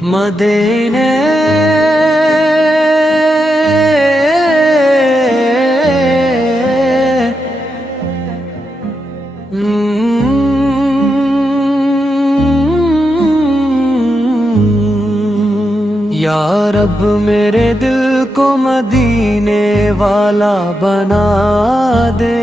مدینے یا رب میرے دل کو مدینے والا بنا دے،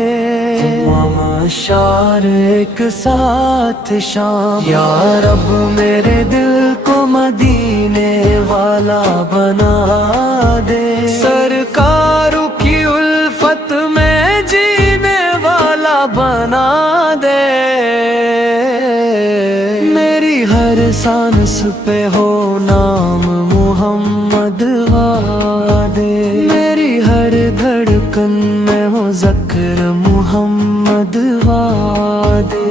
شار ایک ساتھ شام۔ یا رب میرے دل کو مدینے والا بنا دے، سرکاروں کی الفت میں جینے والا بنا دے، میری ہر سانس پہ ہو نام محمد وادے، میری ہر دھڑکن میں ہو ذکر محمد وادے،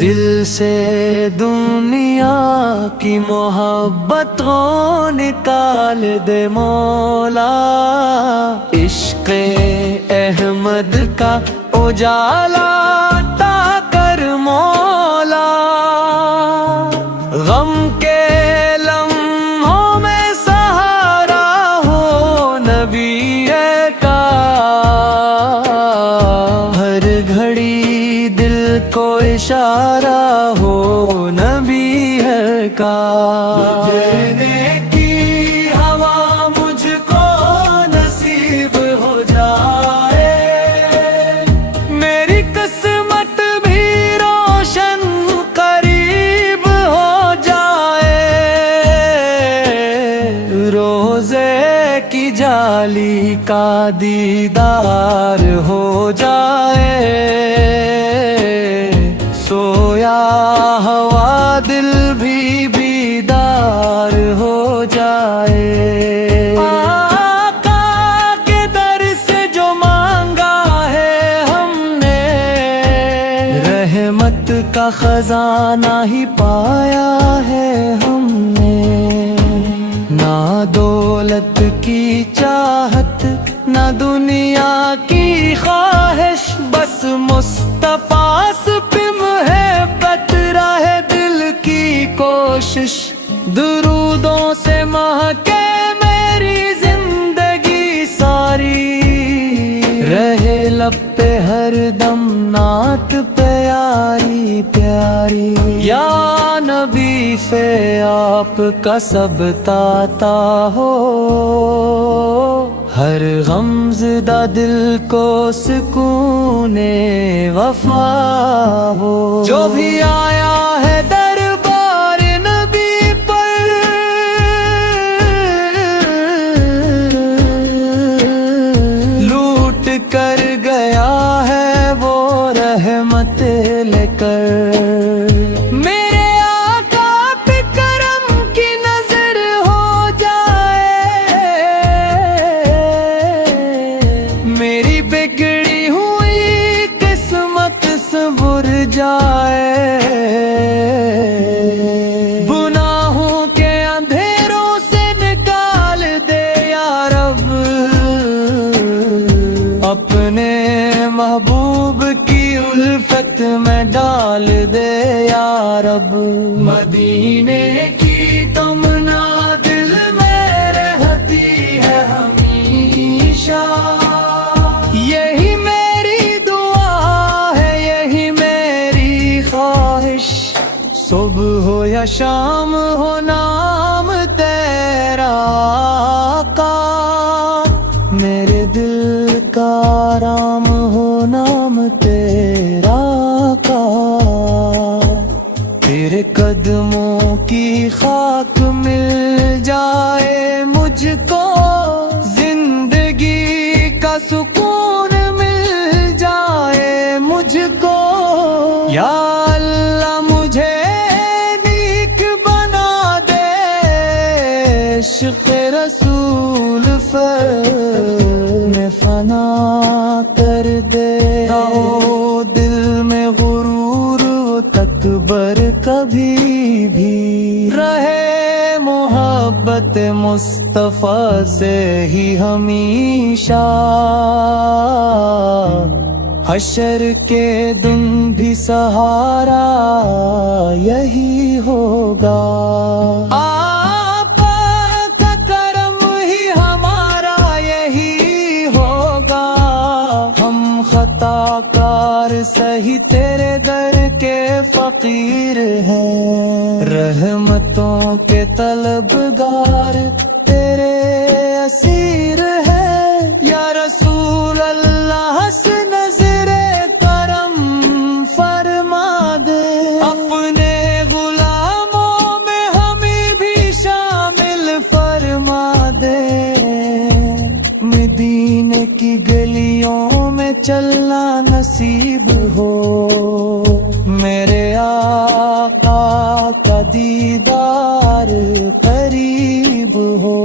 دل سے دنیا کی محبت کو نکال دے مولا، عشق احمد کا اجالا عطا کر مولا، غم کے لمحوں میں سہارا ہو نبی کا، ہر گھڑی دل کو اشارہ ہو نبی کا، مدینے کی ہوا مجھ کو نصیب ہو جائے، میری قسمت بھی روشن قریب ہو جائے، روزے کی جالی کا دیدار ہو جائے، سویا ہوا دل بھی بیدار ہو جائے، آقا کے در سے جو مانگا ہے ہم نے، رحمت کا خزانہ ہی پایا ہے ہم نے، نہ دولت کی چاہت نہ دنیا کی خواہش، بس مصطفیٰ سے پم ہے پترا ہے دل کی کوشش، درودوں سے مہکے میری زندگی ساری، رہے لب پہ ہر دم نعت پیاری پیاری، یا نبی سے آپ کا سب تاتا ہو، ہر غم زدہ دل کو سکون وفا ہو، جو بھی آیا ہے دربار نبی پر، لوٹ کر گیا ہے وہ رحمت لے کر، میرے آقا پہ کرم کی نظر ہو جائے، میری بگڑی ہوئی قسمت سنور جائے، گناہوں کے اندھیروں سے نکال دے یا رب، اپنے محبوب کی الفت میں ڈال دے یا رب، مدینے کی تمنا دل میں رہتی ہے ہمیشہ، یہی میری دعا ہے یہی میری خواہش، صبح ہو یا شام ہو نام تیرا آقا، میرے دل کا آرام ہو نام تیرا آقا، تیرے قدموں کی خاک مل جائے مجھ کو، زندگی کا سکون مل جائے مجھ کو، یا اللہ مجھے نیک بنا دے، عشق رسول میں فنا کر دے، او دل میں غرور و تکبر کبھی بھی رہے، محبت مصطفیٰ سے ہی ہمیشہ، حشر کے دن بھی سہارا یہی ہوگا۔ فقیر ہیں، رحمتوں کے طلبگار تیرے اسیر ہیں، یا رسول اللہ سے نظر کرم فرما دے، اپنے غلاموں میں ہمیں بھی شامل فرما دے، مدینے کی گلیوں میں چلنا نصیب ہو، میرے آقا کا دیدار قریب ہو،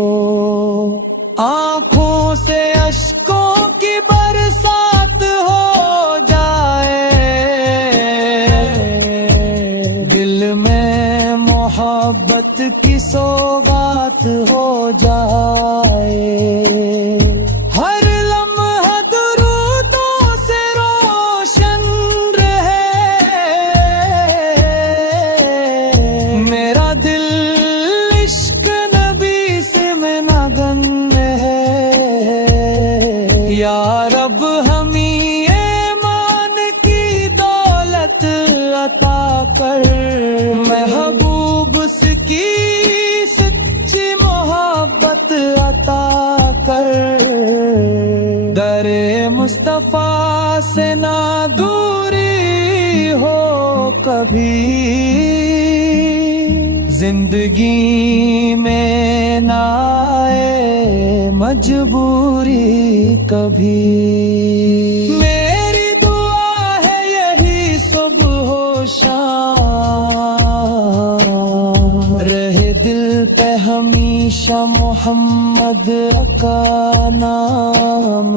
آنکھوں سے اشکوں کی برسات ہو جائے، دل میں محبت کی سوغات ہو جائے، ہر لمحہ درودوں سے روشن رہے، میرا دل عشق نبی سے مگن ہے، یا رب ہمیں ایمان کی دولت عطا کر، محبوب کی سچی محبت عطا کر، در مصطفیٰ سے نہ دوری ہو کبھی، زندگی میں نہ آئے مجبوری کبھی، میری دعا ہے یہی صبح و شام، رہے دل پہ ہمیشہ محمد کا نام۔